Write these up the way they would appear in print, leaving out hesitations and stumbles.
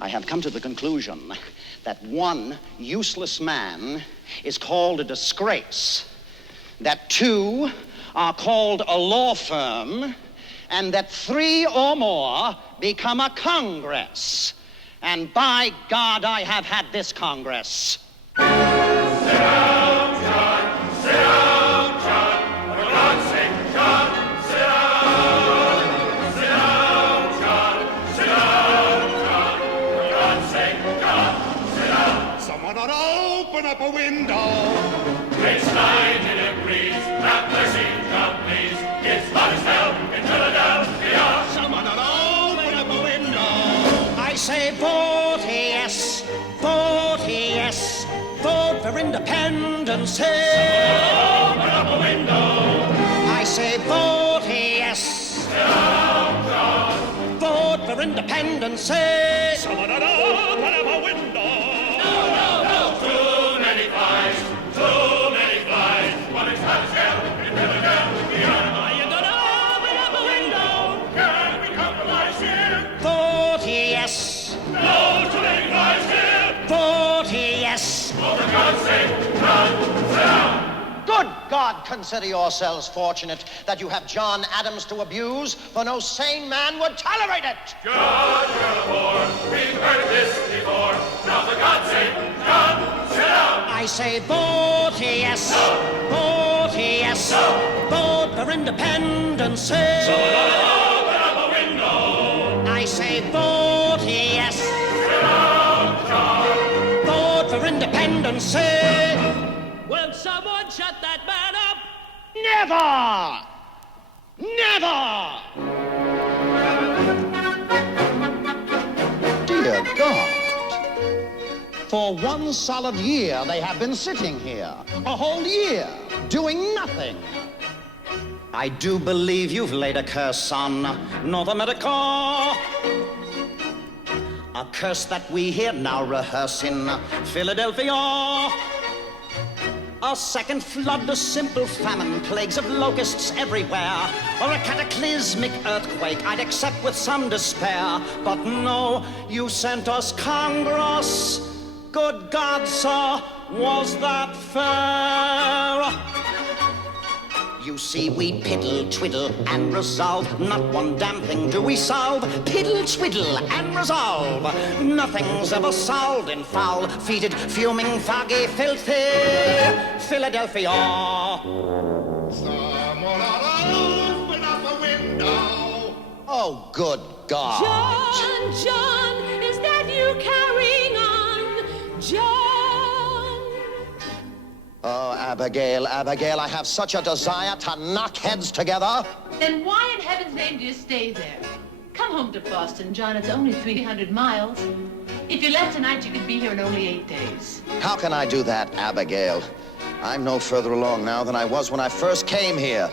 I have come to the conclusion that one useless man is called a disgrace, that two are called a law firm, and that three or more become a Congress. And by God, I have had this Congress. Sit down, John. Sit down, John. For God's sake, John. Sit down. Sit down, John. Sit down, John. For God's sake, John. Sit down. Someone ought to open up a window. It's 90 degrees. Have mercy, God, please. It's hot as hell in Philadelphia. Someone ought to open up a window. I say vote yes, vote yes, vote for independence. Open up a window. I say vote yes, Sit down, John. vote for independence. Someone ought to open up a window. No. Too many flies. Too many flies. Well, it's hot as hell in Philadelphia. Are you gonna open up a window? Can we compromise here? Vote yes, No, too many flies here. vote yes. Oh, for God's sake, John, sit down. Good God, consider yourselves fortunate that you have John Adams to abuse, for no sane man would tolerate it. John, you're a bore. We've heard this before. Now, for God's sake, John, sit down. I say vote yes, No. vote yes, No. vote for independence. Someone ought to open up a window. I say vote yes, Sit down, John. vote for independence. Will someone shut that man up? Never! Never! Dear God. For one solid year, they have been sitting here. A whole year, doing nothing. I do believe you've laid a curse on North America. A curse that we here now rehearse in Philadelphia. A second flood, a simple famine, plagues of locusts everywhere, or a cataclysmic earthquake I'd accept with some despair. But no, you sent us Congress. Good God, sir, was that fair? You see, we piddle, twiddle, and resolve. Not one damn thing do we solve. Piddle, twiddle, and resolve. Nothing's ever solved in foul, fetid, fuming, foggy, filthy Philadelphia. Someone ought to open up a window. Oh, good God. John, is that you carrying on? John! Oh, Abigail, I have such a desire to knock heads together. Then why in heaven's name do you stay there? Come home to Boston, John. It's only 300 miles. If you left tonight, you could be here in only 8 days. How can I do that, Abigail? I'm no further along now than I was when I first came here.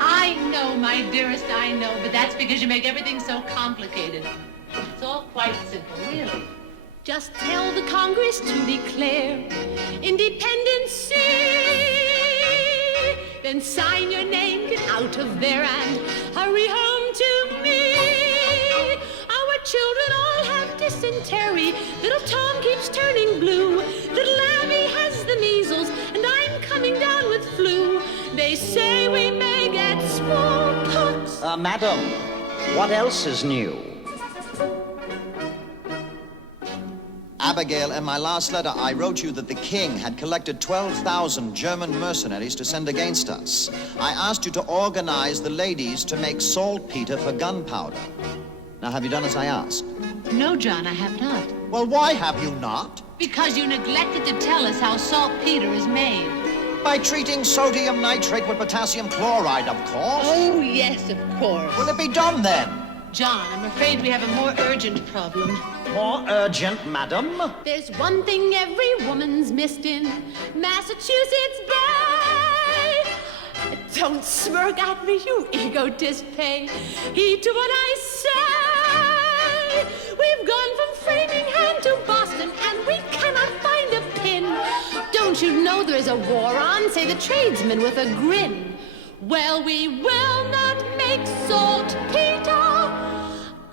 I know, my dearest, I know, but that's because you make everything so complicated. It's all quite simple, really. Just tell the Congress to declare independence. Then sign your name, get out of there, and hurry home to me. Our children all have dysentery. Little Tom keeps turning blue. Little Abby has the measles, and I'm coming down with flu. They say we may get smallpox. Madam, what else is new? Abigail, in my last letter, I wrote you that the king had collected 12,000 German mercenaries to send against us. I asked you to organize the ladies to make saltpeter for gunpowder. Now, have you done as I asked? No, John, I have not. Well, why have you not? Because you neglected to tell us how saltpeter is made. By treating sodium nitrate with potassium chloride, of course. Oh, yes, of course. Will it be done then? John, I'm afraid we have a more urgent problem. More urgent, madam? There's one thing every woman's missed in Massachusetts Bay. Don't smirk at me, you egotist pay. Heed to what I say. We've gone from Framingham to Boston, and we cannot find a pin. Don't you know there's a war on? Say the tradesman with a grin. Well, we will not make saltpeter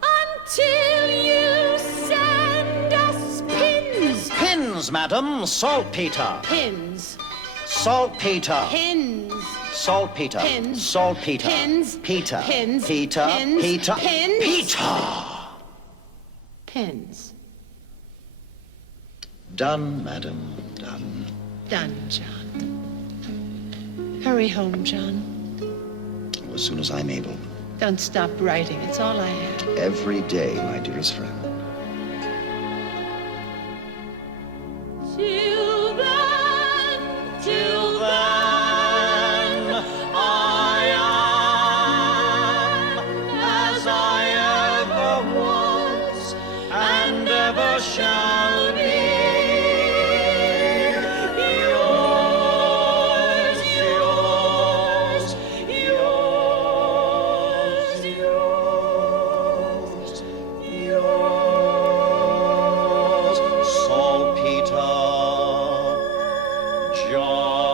until you send Pins, madam, saltpeter. Pins. Saltpeter. Pins. Saltpeter. Pins. Saltpeter. Pins. Peter. Pins. Peter. Pins. Peter. Pins. Peter. Pins. Done, madam, done. Done, John. Hurry home, John. As soon as I'm able. Don't stop writing. It's all I have. Every day, my dearest friend. Till then, I am as I ever was and ever shall be. Yours, yours, yours, yours, yours, saltpeter, John.